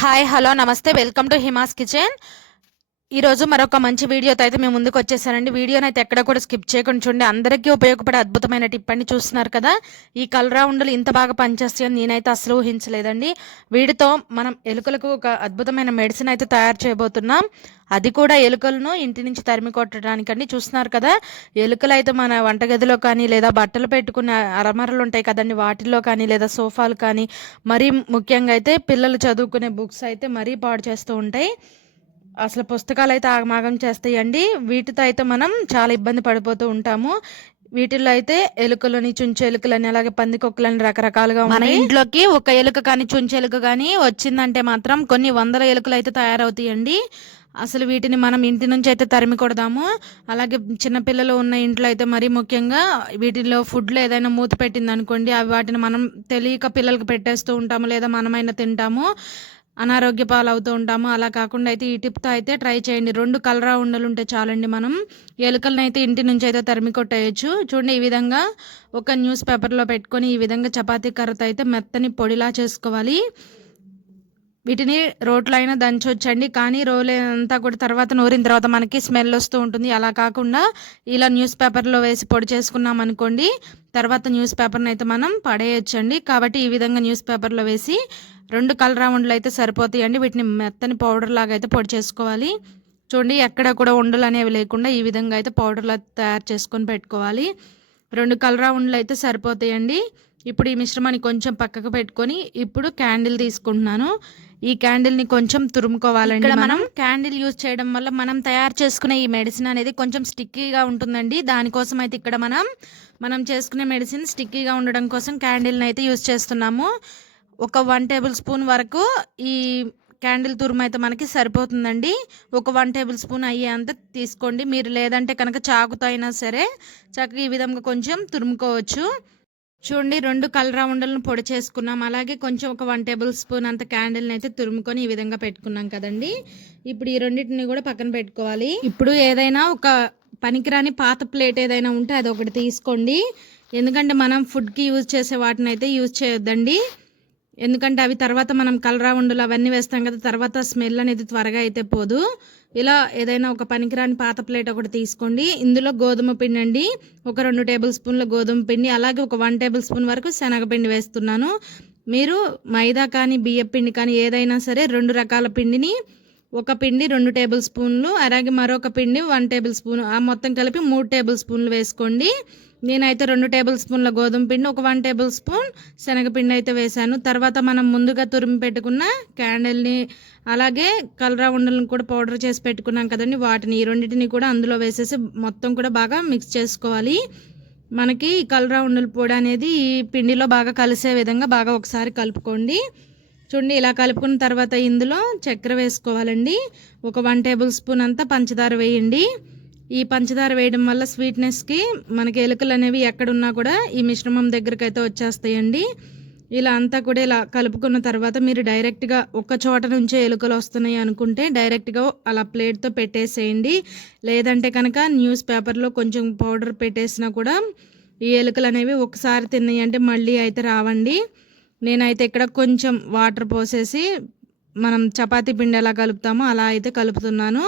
Hi hello namaste. Welcome to Hima's kitchen ఈరోజు మరొక మంచి వీడియోతో అయితే మేము ముందుకు వచ్చేసానండి. వీడియోని అయితే ఎక్కడ కూడా స్కిప్ చేయకుండా చూడండి. అందరికీ ఉపయోగపడే అద్భుతమైన టిప్ అండి. చూస్తున్నారు కదా ఈ కలరా ఉండలు ఇంత బాగా పనిచేస్తాయని నేనైతే అసలు ఊహించలేదండి. వీటితో మనం ఎలుకలకు ఒక అద్భుతమైన మెడిసిన్ అయితే తయారు చేయబోతున్నాం. అది కూడా ఎలుకలను ఇంటి నుంచి తరిమి కొట్టడానికండి. చూస్తున్నారు కదా ఎలుకలు అయితే మన వంటగదిలో కానీ లేదా బట్టలు పెట్టుకునే అరమరలు ఉంటాయి కదండి వాటిల్లో కానీ లేదా సోఫాలు కానీ మరీ ముఖ్యంగా అయితే పిల్లలు చదువుకునే బుక్స్ అయితే మరీ పాడు చేస్తూ ఉంటాయి. అసలు పుస్తకాలు అయితే ఆగమాగం చేస్తాయండి. వీటితో అయితే మనం చాలా ఇబ్బంది పడిపోతూ ఉంటాము. వీటిల్లో అయితే ఎలుకలని చుంచె ఎలుకలని అలాగే పందికొక్కులని రకరకాలుగా మన ఇంట్లోకి ఒక ఎలుక కానీ చుంచె ఎలుక కానీ వచ్చిందంటే మాత్రం కొన్ని వందల ఎలుకలు అయితే తయారవుతాయండి. అసలు వీటిని మనం ఇంటి నుంచి అయితే తరిమి కొడదాము. అలాగే చిన్నపిల్లలు ఉన్న ఇంట్లో అయితే మరీ ముఖ్యంగా వీటిలో ఫుడ్లో ఏదైనా మూత పెట్టింది అనుకోండి అవి వాటిని మనం తెలియక పిల్లలకి పెట్టేస్తూ ఉంటాము లేదా మనమైనా తింటాము. అనారోగ్య పాలవుతూ ఉంటాము. అలా కాకుండా అయితే ఈ టిప్తో అయితే ట్రై చేయండి. రెండు కలరా ఉండలు ఉంటే చాలండి మనం. ఎలుకలను అయితే ఇంటి నుంచి అయితే తరిమి కొట్టేయచ్చు. చూడండి ఈ విధంగా ఒక న్యూస్ పేపర్లో పెట్టుకొని ఈ విధంగా చపాతీ కర్రతో అయితే మెత్తని పొడిలా చేసుకోవాలి. వీటిని రోట్లో అయినా దంచొచ్చండి. కానీ రోలు అంతా కూడా తర్వాత నూరిన తర్వాత మనకి స్మెల్ వస్తూ ఉంటుంది. అలా కాకుండా ఇలా న్యూస్ పేపర్లో వేసి పొడి చేసుకున్నాం అనుకోండి తర్వాత న్యూస్ పేపర్ని అయితే మనం పడేయచ్చండి. కాబట్టి ఈ విధంగా న్యూస్ పేపర్లో వేసి రెండు కలర్ రౌండ్లు అయితే సరిపోతాయండి. వీటిని మెత్తని పౌడర్ లాగా అయితే పొడి చేసుకోవాలి. చూడండి ఎక్కడ కూడా ఉండలు అనేవి లేకుండా ఈ విధంగా అయితే పౌడర్లా తయారు చేసుకొని పెట్టుకోవాలి. రెండు కలర్ రౌండ్లు అయితే సరిపోతాయండి. ఇప్పుడు ఈ మిశ్రమాన్ని కొంచెం పక్కకు పెట్టుకొని ఇప్పుడు క్యాండిల్ తీసుకుంటున్నాను. ఈ క్యాండిల్ని కొంచెం తురుముకోవాలండి మనం క్యాండిల్ యూజ్ చేయడం వల్ల మనం తయారు చేసుకునే ఈ మెడిసిన్ అనేది కొంచెం స్టిక్కీగా ఉంటుందండి. దానికోసం అయితే ఇక్కడ మనం మనం చేసుకునే మెడిసిన్ స్టిక్కీగా ఉండడం కోసం క్యాండిల్ని అయితే యూజ్ చేస్తున్నాము. ఒక వన్ టేబుల్ స్పూన్ వరకు ఈ క్యాండిల్ తురుము అయితే మనకి సరిపోతుందండి. ఒక వన్ టేబుల్ స్పూన్ అయ్యేంత తీసుకోండి. మీరు లేదంటే కనుక చాకుతో అయినా సరే చక్కగా ఈ విధంగా కొంచెం తురుముకోవచ్చు. చూడండి రెండు కలరా ఉండలను పొడి చేసుకున్నాం. అలాగే కొంచెం ఒక వన్ టేబుల్ స్పూన్ అంత క్యాండిల్ని అయితే తురుముకొని ఈ విధంగా పెట్టుకున్నాం కదండి. ఇప్పుడు ఈ రెండింటిని కూడా పక్కన పెట్టుకోవాలి. ఇప్పుడు ఏదైనా ఒక పనికిరాని పాత ప్లేట్ ఏదైనా ఉంటే అది ఒకటి తీసుకోండి. ఎందుకంటే మనం ఫుడ్కి యూజ్ చేసే వాటిని అయితే యూజ్ చేయొద్దండి. ఎందుకంటే అవి తర్వాత మనం కలరా ఉండలు అవన్నీ వేస్తాం కదా తర్వాత స్మెల్ అనేది త్వరగా అయితే పోదు. ఇలా ఏదైనా ఒక పనికిరాని పాత ప్లేట్ ఒకటి తీసుకోండి. ఇందులో గోధుమ పిండి అండి ఒక రెండు టేబుల్ స్పూన్ల గోధుమ పిండి అలాగే ఒక వన్ టేబుల్ స్పూన్ వరకు శనగపిండి వేస్తున్నాను. మీరు మైదా కానీ బియ్య పిండి కానీ ఏదైనా సరే రెండు రకాల పిండిని ఒక పిండి రెండు టేబుల్ స్పూన్లు అలాగే మరొక పిండి వన్ టేబుల్ స్పూన్ ఆ మొత్తం కలిపి మూడు టేబుల్ స్పూన్లు వేసుకోండి. నేనైతే రెండు టేబుల్ స్పూన్ల గోధుమ పిండి ఒక వన్ టేబుల్ స్పూన్ శనగపిండి అయితే వేశాను. తర్వాత మనం ముందుగా తురిమి పెట్టుకున్న క్యాండిల్ని అలాగే కలరా ఉండలను కూడా పౌడర్ చేసి పెట్టుకున్నాం కదండి. వాటిని ఈ రెండింటిని కూడా అందులో వేసేసి మొత్తం కూడా బాగా మిక్స్ చేసుకోవాలి. మనకి కలరా ఉండల పొడి అనేది ఈ పిండిలో బాగా కలిసే విధంగా బాగా ఒకసారి కలుపుకోండి. చూడండి ఇలా కలుపుకున్న తర్వాత ఇందులో చక్కెర వేసుకోవాలండి. ఒక వన్ టేబుల్ స్పూన్ అంతా పంచదార వేయండి. ఈ పంచదార వేయడం వల్ల స్వీట్నెస్కి మనకి ఎలుకలు అనేవి ఎక్కడున్నా కూడా ఈ మిశ్రమం దగ్గరికి అయితే వచ్చేస్తాయండి. ఇలా అంతా కూడా ఇలా కలుపుకున్న తర్వాత మీరు డైరెక్ట్గా ఒక చోట నుంచే ఎలుకలు వస్తున్నాయి అనుకుంటే డైరెక్ట్గా అలా ప్లేట్తో పెట్టేసేయండి. లేదంటే కనుక న్యూస్ పేపర్లో కొంచెం పౌడర్ పెట్టేసినా కూడా ఈ ఎలుకలు అనేవి ఒకసారి తిన్నాయి అంటే మళ్ళీ అయితే రావండి. నేనైతే ఇక్కడ కొంచెం వాటర్ పోసేసి మనం చపాతీ పిండి ఎలా కలుపుతామో అలా అయితే కలుపుతున్నాను.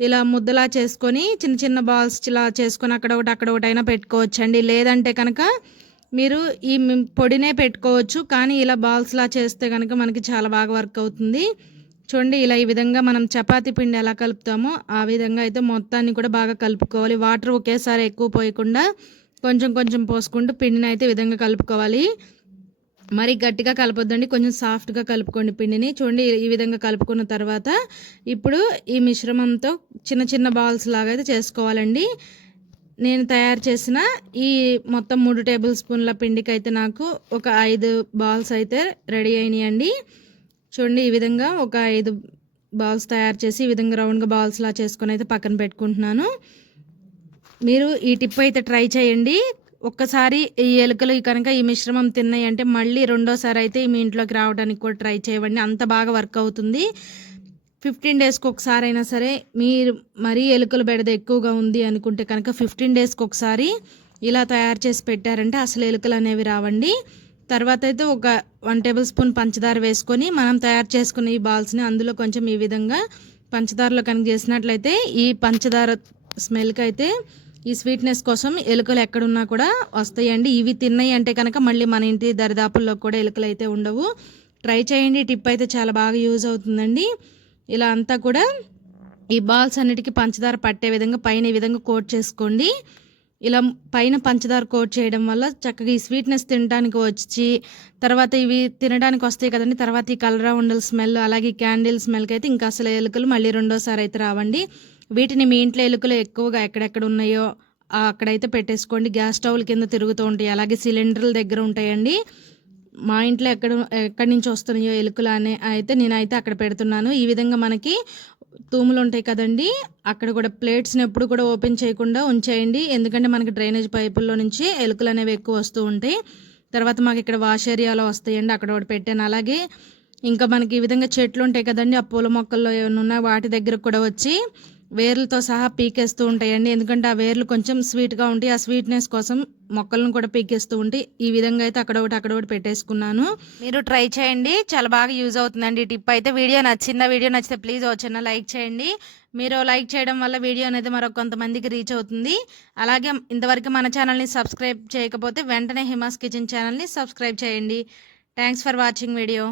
ఇలా ముద్దలా చేసుకొని చిన్న చిన్న బాల్స్ ఇలా చేసుకొని అక్కడ ఒకటి అక్కడ ఒకటి అయినా పెట్టుకోవచ్చండి. లేదంటే కనుక మీరు ఈ పొడినే పెట్టుకోవచ్చు. కానీ ఇలా బాల్స్లా చేస్తే కనుక మనకి చాలా బాగా వర్క్ అవుతుంది. చూడండి ఇలా ఈ విధంగా మనం చపాతీ పిండి ఎలా కలుపుతామో ఆ విధంగా అయితే మొత్తాన్ని కూడా బాగా కలుపుకోవాలి. వాటర్ ఒకేసారి ఎక్కువ పోయకుండా కొంచెం కొంచెం పోసుకుంటూ పిండిని అయితే విధంగా కలుపుకోవాలి. మరి గట్టిగా కలపొద్దండి కొంచెం సాఫ్ట్గా కలుపుకోండి పిండిని. చూడండి ఈ విధంగా కలుపుకున్న తర్వాత ఇప్పుడు ఈ మిశ్రమంతో చిన్న చిన్న బాల్స్ లాగా అయితే చేసుకోవాలండి. నేను తయారు చేసిన ఈ మొత్తం మూడు టేబుల్ స్పూన్ల పిండికి అయితే నాకు ఒక ఐదు బాల్స్ అయితే రెడీ అయినాయండి. చూడండి ఈ విధంగా ఒక ఐదు బాల్స్ తయారు చేసి ఈ విధంగా రౌండ్గా బాల్స్లా చేసుకొని అయితే పక్కన పెట్టుకుంటున్నాను. మీరు ఈ టిప్ అయితే ట్రై చేయండి. ఒక్కసారి ఈ ఎలుకలు కనుక ఈ మిశ్రమం తిన్నాయి అంటే మళ్ళీ రెండోసారి అయితే మీ ఇంట్లోకి రావడానికి కూడా ట్రై చేయండి అంత బాగా వర్క్ అవుతుంది. ఫిఫ్టీన్ డేస్కి ఒకసారి అయినా సరే మీరు మరీ ఎలుకలు బెడద ఎక్కువగా ఉంది అనుకుంటే కనుక ఫిఫ్టీన్ డేస్కి ఒకసారి ఇలా తయారు చేసి పెట్టారంటే అసలు ఎలుకలు అనేవి రావండి. తర్వాత అయితే ఒక వన్ టేబుల్ స్పూన్ పంచదార వేసుకొని మనం తయారు చేసుకున్న ఈ బాల్స్ని అందులో కొంచెం ఈ విధంగా పంచదారలో కనుక చేసినట్లయితే ఈ పంచదార స్మెల్కి అయితే ఈ స్వీట్నెస్ కోసం ఎలుకలు ఎక్కడున్నా కూడా వస్తాయండి. ఇవి తిన్నాయి అంటే కనుక మళ్ళీ మన ఇంటి దరిదాపుల్లో కూడా ఎలుకలు అయితే ఉండవు. ట్రై చేయండి. టిప్ అయితే చాలా బాగా యూజ్ అవుతుందండి. ఇలా అంతా కూడా ఈ బాల్స్ అన్నిటికీ పంచదార పట్టే విధంగా పైన ఈ విధంగా కోట్ చేసుకోండి. ఇలా పైన పంచదార కోట్ చేయడం వల్ల చక్కగా ఈ స్వీట్నెస్ తినడానికి వచ్చి తర్వాత ఇవి తినడానికి వస్తాయి కదండి. తర్వాత ఈ కలరా ఉండల స్మెల్ అలాగే క్యాండిల్ స్మెల్కి అయితే ఇంకా అసలు ఎలుకలు మళ్ళీ రెండోసారి అయితే రావండి. వీటిని మీ ఇంట్లో ఎలుకలు ఎక్కువగా ఎక్కడెక్కడ ఉన్నాయో అక్కడైతే పెట్టేసుకోండి. గ్యాస్ స్టవ్ల కింద తిరుగుతూ ఉంటాయి. అలాగే సిలిండర్ల దగ్గర ఉంటాయండి. మా ఇంట్లో ఎక్కడ ఎక్కడి నుంచి వస్తున్నాయో ఎలుకలు అనే అయితే నేనైతే అక్కడ పెడుతున్నాను. ఈ విధంగా మనకి తూములు ఉంటాయి కదండి. అక్కడ కూడా ప్లేట్స్ని ఎప్పుడు కూడా ఓపెన్ చేయకుండా ఉంచేయండి. ఎందుకంటే మనకి డ్రైనేజ్ పైపుల్లో నుంచి ఎలుకలు అనేవి ఎక్కువ వస్తూ ఉంటాయి. తర్వాత మాకు ఇక్కడ వాష్ ఏరియాలో వస్తాయండి. అక్కడ ఒకటి పెట్టాను. అలాగే ఇంకా మనకి ఈ విధంగా చెట్లు ఉంటాయి కదండి. ఆ పూల మొక్కల్లో ఏమైనా ఉన్నా వాటి దగ్గర కూడా వచ్చి వేర్లతో సహా పీకేస్తూ ఉంటాయండి. ఎందుకంటే ఆ వేర్లు కొంచెం స్వీట్గా ఉంటాయి ఆ స్వీట్నెస్ కోసం మొక్కలను కూడా పీకేస్తూ ఉంటే ఈ విధంగా అయితే అక్కడ ఒకటి అక్కడ ఒకటి పెట్టేసుకున్నాను. మీరు ట్రై చేయండి. చాలా బాగా యూజ్ అవుతుందండి ఈ టిప్ అయితే. వీడియో నచ్చిందా వీడియో నచ్చితే ప్లీజ్ వచ్చిన లైక్ చేయండి. మీరు లైక్ చేయడం వల్ల వీడియో అనేది మరొక కొంతమందికి రీచ్ అవుతుంది. అలాగే ఇంతవరకు మన ఛానల్ని సబ్స్క్రైబ్ చేయకపోతే వెంటనే హిమాస్ కిచెన్ ఛానల్ని సబ్స్క్రైబ్ చేయండి. Thanks for watching video.